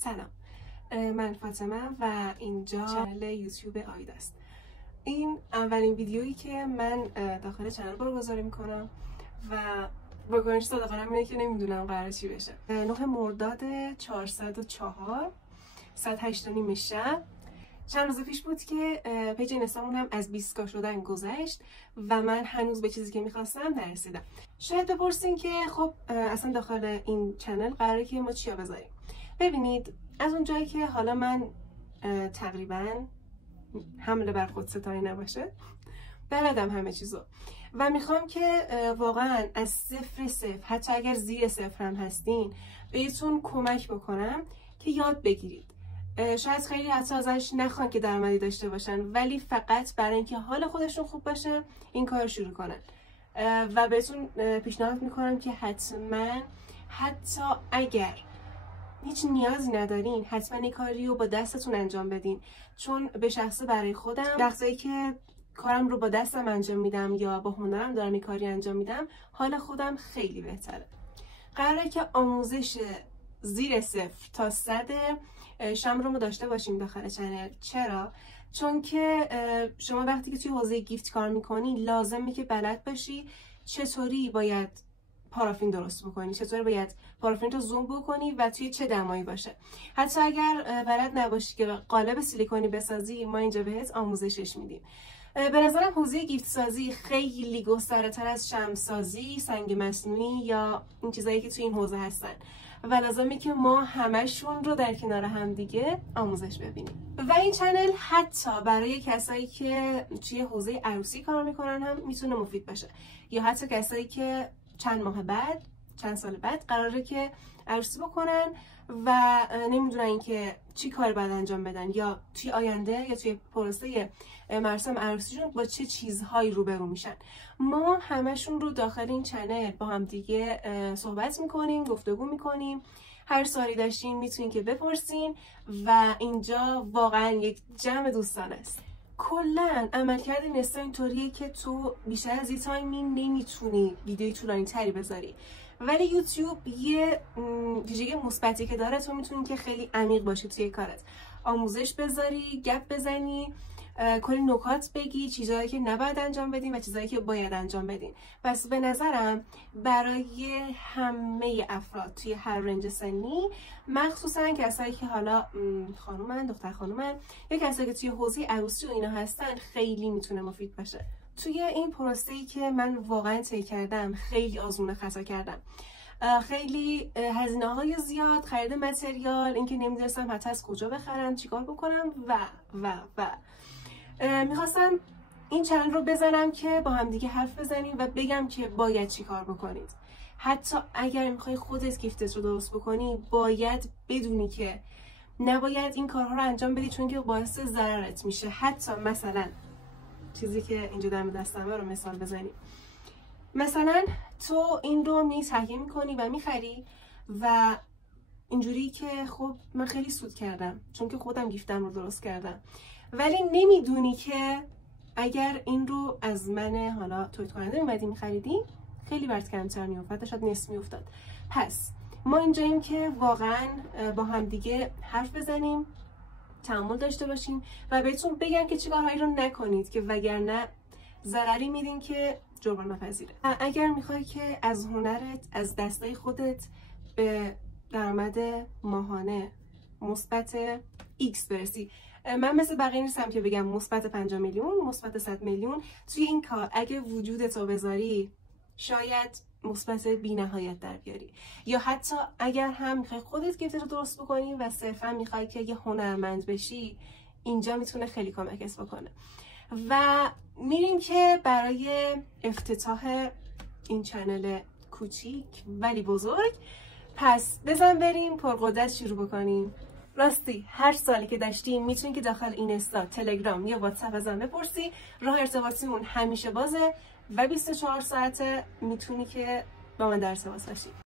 سلام، من فاطمه و اینجا چنل یوتیوب آیدا است. این اولین ویدیویی که من داخل چنل برگزار میکنم و واکنش صادقانه اینه که نمیدونم قراره چی بشه. 9 مرداد 404 ساعت 8:30 شب چند روز پیش بود که پیج اینستامون هم از 20K شدن گذشت و من هنوز به چیزی که میخواستم نرسیدم. شاید بپرسین که خب اصلا داخل این چنل قراره که ما چیا بذاریم. ببینید، از اون جایی که حالا من تقریبا حمله بر خود ستایی نباشه، بلدم همه چیزو و میخوام که واقعا از صفر حتی اگر زیر صفر هم هستین بهتون کمک بکنم که یاد بگیرید. شاید خیلی حتی ازش نخوان که درآمدی داشته باشن، ولی فقط برای اینکه حال خودشون خوب باشه این کار شروع کنن و بهتون پیشنهاد میکنم که حتما حتی اگر هیچ نیازی ندارین حتما این کاری رو با دستتون انجام بدین، چون به شخصه برای خودم وقتی که کارم رو با دستم انجام میدم یا با هنرم دارم این کاری انجام میدم حال خودم خیلی بهتره. قراره که آموزش زیر 0 تا 100 شم رو داشته باشیم داخل چنل. چرا؟ چون که شما وقتی که توی حوزه گیفت کار میکنی لازمه که بلد باشی چطوری باید پارافین درست بکنی، چطوری باید پارافین رو زوم بکنی و توی چه دمایی باشه. حتی اگر بلد نباشی که قالب سیلیکونی بسازی، ما اینجا بهت آموزشش میدیم. به نظرم حوزه گیفت سازی خیلی گسترده تر از شمع سازی، سنگ مصنوعی یا این چیزایی که توی این حوزه هستن و لازمه که ما همشون رو در کنار هم دیگه آموزش ببینیم. و این چنل حتی برای کسایی که توی حوزه عروسی کار میکنن هم میتونه مفید باشه، یا حتی کسایی که چند ماه بعد، چند سال بعد قراره که عروسی بکنن و نمیدونن که چی کار باید انجام بدن، یا توی آینده یا توی پروسه مراسم عروسیشون با چه چیزهایی روبرو میشن. ما همشون رو داخل این چنل با هم دیگه صحبت میکنیم، گفتگو میکنیم. هر سوالی داشتین میتونین که بپرسین و اینجا واقعا یک جمع دوستان است. کلا عملکرد اینستا اینطوریه که تو بیشتر از یه تایمی نمیتونی ویدیوی طولانی تری بذاری، ولی یوتیوب یه ویژگی مثبتی که داره، تو میتونی که خیلی عمیق باشی توی کارت، آموزش بذاری، گپ بزنی، کلی نکات بگی، چیزایی که نباید انجام بدین و چیزایی که باید انجام بدین. پس به نظرم برای همه افراد توی هر رنج سنی، مخصوصا کسایی که حالا خانومن، دختر خانومن، یا کسایی که توی حوزه عروسی و اینا هستن، خیلی میتونه مفید باشه. توی این پروسه‌ای که من واقعا طی کردم خیلی آزمون خطا کردم، خیلی هزینه‌های زیاد، خرید متریال، اینکه نمیدونستم حتی از کجا بخرم، چیکار بکنم و میخواستم این چنل رو بزنم که با هم دیگه حرف بزنیم و بگم که باید چی کار بکنید. حتی اگر میخوای خودت گیفتت رو درست بکنی، باید بدونی که نباید این کارها رو انجام بدی چون که باعث ضررت میشه. حتی مثلا چیزی که اینجا دم دستمه رو مثال بزنیم، مثلا تو این رو تهیه میکنی و میخری و اینجوری که خب من خیلی سود کردم چون که خودم گیفتم رو درست کردم، ولی نمیدونی که اگر این رو از من حالا تولید کننده اومدی میخریدی خیلی برات کمتر میافتاد، شاید نصف میافتاد. پس ما اینجاییم که واقعا با هم دیگه حرف بزنیم، تعامل داشته باشیم و بهتون بگم که چه کارهایی رو نکنید که وگرنه ضرری میدین که جبران ناپذیره. اگر میخوای که از هنرت، از دستای خودت به درآمد ماهانه مثبت X برسی، من مثل بقیه نیستم که بگم مثبت 50 میلیون، مثبت 100 میلیون. توی این کار اگه وجودت رو بذاری شاید مثبت بی‌نهایت در بیاری، یا حتی اگر هم میخوای خودت گیفت رو درست بکنی و صرفا میخوای که یه هنرمند بشی، اینجا میتونه خیلی کمکت بکنه. و میریم که برای افتتاح این چنل کوچیک ولی بزرگ، پس بزن بریم پرقدرت شروع بکنیم. راستی هر سوالی که داشتین میتونین که داخل اینستا، تلگرام یا واتساپ ازم بپرسی. راه ارتباطیمون همیشه بازه و 24 ساعته میتونی که با من در ارتباط باشی.